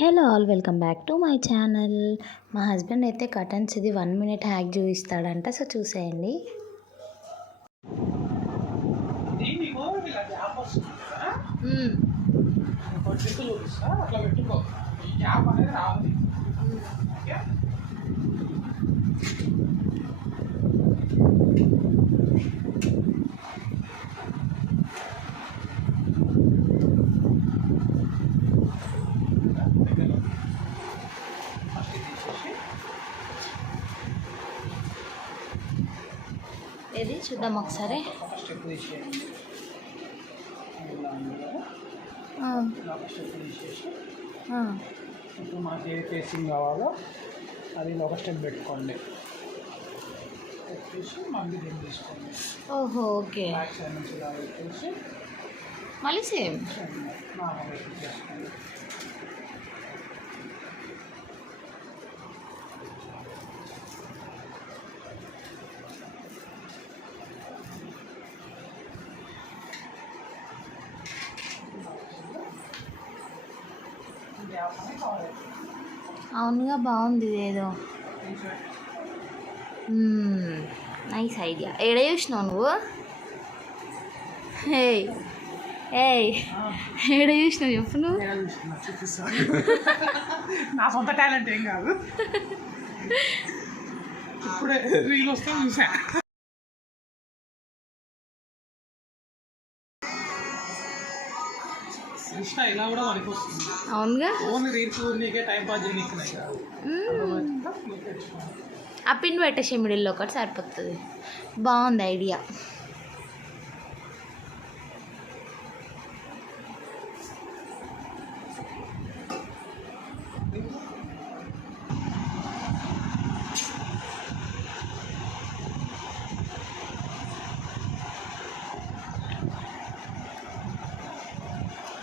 Hello all, welcome back to my channel. మా husband అయితే curtains ఇది 1 minute హ్యాక్ చూపిస్తాడంట. సో చూసేయండి. ఏది చూద్దాం ఒకసారి. ఇప్పుడు మనకి ఏ ఫేసింగ్ కావాలో అది ఒక స్టెప్ పెట్టుకోండి. పెట్టేసి మళ్ళీ దీన్ని తీసుకోండి. ఓహో, ఓకే. బ్యాక్ సైడ్ నుంచి ఇలా పెట్టేసి మళ్ళీ సేమ్ నార్మల్గా చేసుకోండి. అవునుగా, బాగుంది ఇదేదో. Nice idea. ఏడ చూసినావు నువ్వు? ఏయ్ ఏయ్ ఏడ చూసినావు చెప్పు నువ్వు? నా సొంత టాలెంట్ ఏం కాదు, ఇప్పుడే రీల్ వస్తే చూసా. ఇన్స్టా ఇలా కూడా మనకి వస్తుంది. అవునుగా, ఓన్లీ రీల్స్ నీకే టైం పాస్ చేయడానికి కాదు. ఆ పిన్ పెట్టేసి మిడిల్లో ఒకటి సరిపోతుంది. బాగుంది ఐడియా.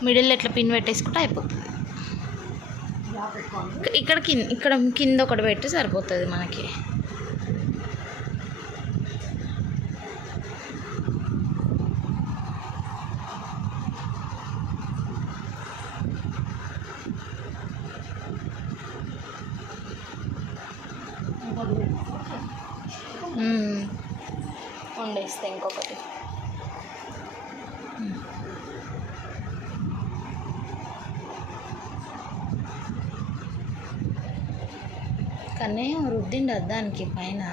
మిడిల్లో ఇట్లా పిన్ పెట్టేసుకుంటే అయిపోతుంది. ఇక్కడ కింద ఒకటి పెట్టి సరిపోతుంది మనకి. వండేస్తే ఇంకొకటి. కానీ రుద్దిండి అద్దానికి పైన.